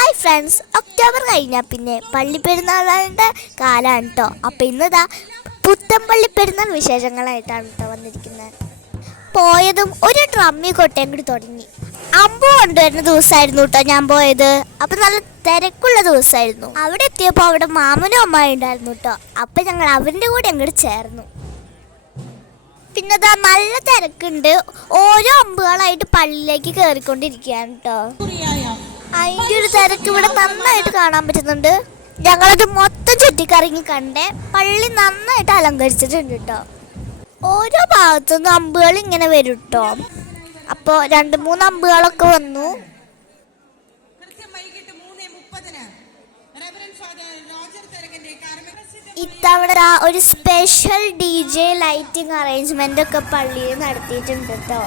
Hi friends October കഴിഞ്ഞാൽ പിന്നെ പള്ളിപ്പെരുന്നാളിന്റെ കാലമാണ് കേട്ടോ അപ്പം ഇന്നതാ പുത്തൻ പള്ളിപ്പെരുന്നാൾ വിശേഷങ്ങളായിട്ടാണ് കേട്ടോ വന്നിരിക്കുന്നത് പോയതും ഒരു ഡ്രമ്മി കൊട്ടയും കൂടി തുടങ്ങി. അമ്പു കൊണ്ടുവരുന്ന ദിവസമായിരുന്നു കേട്ടോ ഞാൻ പോയത്. അപ്പം നല്ല തിരക്കുള്ള ദിവസമായിരുന്നു അവിടെ എത്തിയപ്പോൾ അവിടെ മാമനും അമ്മായി ഉണ്ടായിരുന്നു കേട്ടോ അപ്പം ഞങ്ങൾ അവന്റെ കൂടെ അങ്ങോട്ട് ചേർന്നു. പിന്നെ അതാ നല്ല തിരക്കുണ്ട്. ഓരോ അമ്പുകളായിട്ട് പള്ളിയിലേക്ക് കയറിക്കൊണ്ടിരിക്കുകയാണ് കേട്ടോ അതിന്റെ ഒരു തിരക്ക് ഇവിടെ നന്നായിട്ട് കാണാൻ പറ്റുന്നുണ്ട്. ഞങ്ങളത് മൊത്തം ചുറ്റിക്കറങ്ങി കണ്ടേ പള്ളി നന്നായിട്ട് അലങ്കരിച്ചിട്ടുണ്ട് കേട്ടോ ഓരോ ഭാഗത്തുനിന്ന് അമ്പുകൾ ഇങ്ങനെ വരും കേട്ടോ അപ്പോൾ രണ്ട് മൂന്ന് അമ്പുകളൊക്കെ വന്നു. ഇത്തവണ ഒരു special D J lighting arrangement ഒക്കെ പള്ളിയിൽ നടത്തിയിട്ടുണ്ട് കേട്ടോ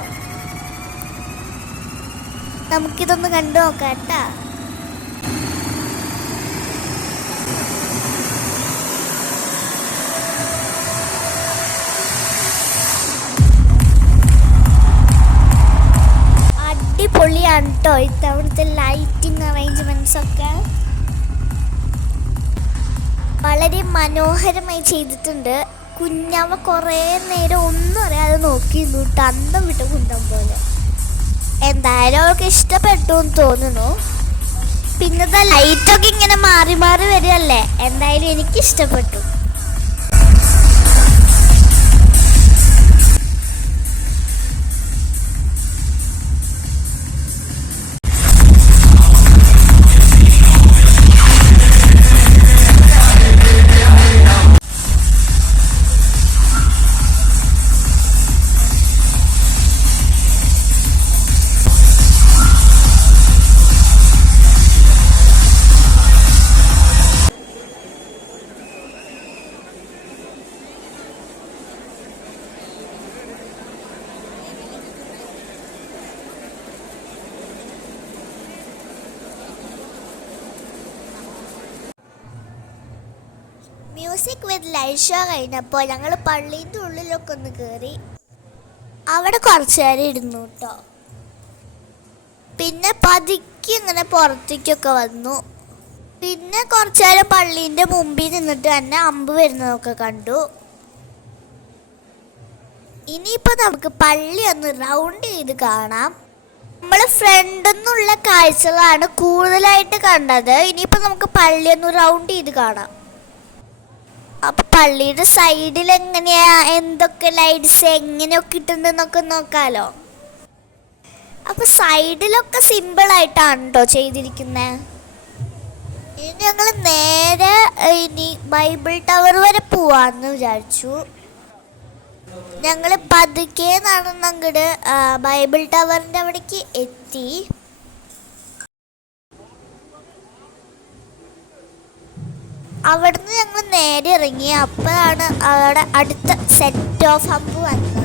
നമുക്കിതൊന്ന് കണ്ടു നോക്കാം കേട്ടാ. അടിപൊളിയാണ് കേട്ടോ ഇത്തവണത്തെ ലൈറ്റിംഗ് അറേഞ്ച്മെന്റ്സ് ഒക്കെ. വളരെ മനോഹരമായി ചെയ്തിട്ടുണ്ട്. കുഞ്ഞാവ കുറേ നേരം ഒന്നും അറിയാതെ നോക്കിയിരുന്നു. കേട്ടോ അന്തം വിട്ട കുന്തം പോലെ. എന്തായാലും അവൾക്ക് ഇഷ്ടപ്പെട്ടു എന്ന് തോന്നുന്നു. പിന്നെ ലൈറ്റൊക്കെ ഇങ്ങനെ മാറി മാറി വരികയല്ലേ? എന്തായാലും എനിക്ക് ഇഷ്ടപ്പെട്ടു. മ്യൂസിക് വിത്ത് ലൈറ്റ് ഷോ കഴിഞ്ഞപ്പോൾ ഞങ്ങൾ പള്ളീന്റെ ഉള്ളിലൊക്കെ ഒന്ന് കയറി അവിടെ കുറച്ച് നേരം ഇരുന്നു കേട്ടോ പിന്നെ പതുക്കി ഇങ്ങനെ പുറത്തേക്കൊക്കെ വന്നു. പിന്നെ കുറച്ച് നേരം പള്ളീന്റെ മുമ്പിൽ നിന്നിട്ട് തന്നെ അമ്പ് വരുന്നതൊക്കെ കണ്ടു. ഇനിയിപ്പോൾ നമുക്ക് പള്ളി ഒന്ന് റൗണ്ട് ചെയ്ത് കാണാം. നമ്മൾ ഫ്രണ്ടിൽ നിന്നുള്ള കാഴ്ചകളാണ് കൂടുതലായിട്ട് കണ്ടത്. ഇനിയിപ്പോൾ നമുക്ക് പള്ളി ഒന്ന് റൗണ്ട് ചെയ്ത് കാണാം. അപ്പൊ പള്ളിയുടെ സൈഡിൽ എങ്ങനെയാ? എന്തൊക്കെ ലൈറ്റ്സ് എങ്ങനെയൊക്കെ ഇട്ടുണ്ടെന്നൊക്കെ നോക്കാലോ. അപ്പൊ സൈഡിലൊക്കെ സിമ്പിൾ ആയിട്ടാണ് ചെയ്തിരിക്കുന്നത് ഇനി ഞങ്ങൾ നേരെ ഇനി ബൈബിൾ ടവർ വരെ പോവാന്ന് വിചാരിച്ചു. ഞങ്ങൾ പതുക്കെ നടന്നങ്ങട് ബൈബിൾ ടവറിന്റെ അവിടേക്ക് എത്തി. അവിടുന്ന് ഞങ്ങൾ നേരെ ഇറങ്ങി. അപ്പോഴാണ് അവിടെ അടുത്ത സെറ്റ് ഓഫ് ഹമ്പ് വന്നത്.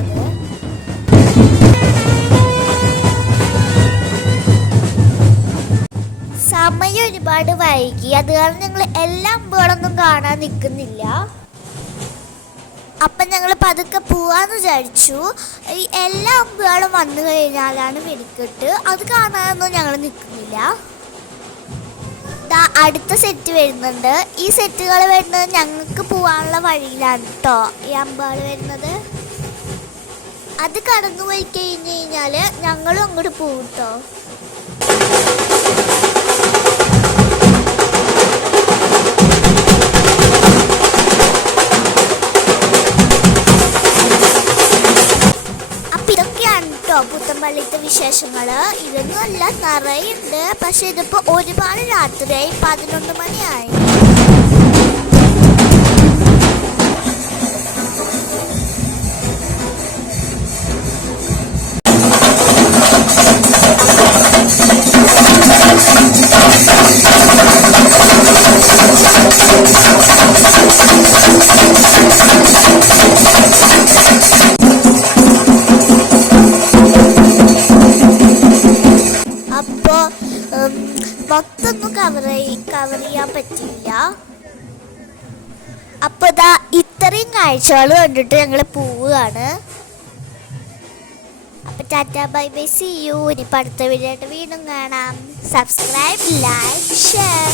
സമയം ഒരുപാട് വൈകി. അത് കാരണം ഞങ്ങൾ എല്ലാ അമ്പുകളൊന്നും കാണാൻ നിൽക്കുന്നില്ല അപ്പം ഞങ്ങൾ പതുക്കെ പോവാന്ന് വിചാരിച്ചു. ഈ എല്ലാ അമ്പുകളും വന്നു കഴിഞ്ഞാലാണ് വെടിക്കെട്ട്. അത് കാണാനൊന്നും ഞങ്ങൾ നിൽക്കുന്നില്ല ദാ അടുത്ത സെറ്റ് വരുന്നുണ്ട്. ഈ സെറ്റുകൾ വരുന്നത് ഞങ്ങൾക്ക് പോകാനുള്ള വഴിയിലാണ് കേട്ടോ ഈ അമ്പാൾ വരുന്നത്. അത് കടന്നു പോയി കഴിഞ്ഞ് കഴിഞ്ഞാൽ ഞങ്ങളും അങ്ങോട്ട് പോകും കേട്ടോ കേട്ടോ പുത്തമ്പള്ളിത്തെ വിശേഷങ്ങൾ. ഇതൊന്നും അല്ല നിറയുണ്ട്. പക്ഷെ ഇതിപ്പോ ഒരുപാട് രാത്രിയായി പതിനൊന്ന് മണിയായി. അപ്പോൾ ഇതാ ഇത്രയും കാഴ്ചകൾ കണ്ടിട്ട് ഞങ്ങൾ പോവുകയാണ്. അപ്പൊ tata bye bye see you. ഇനി അടുത്ത വീഡിയോ ആയിട്ട് വീണ്ടും കാണാം. Subscribe like share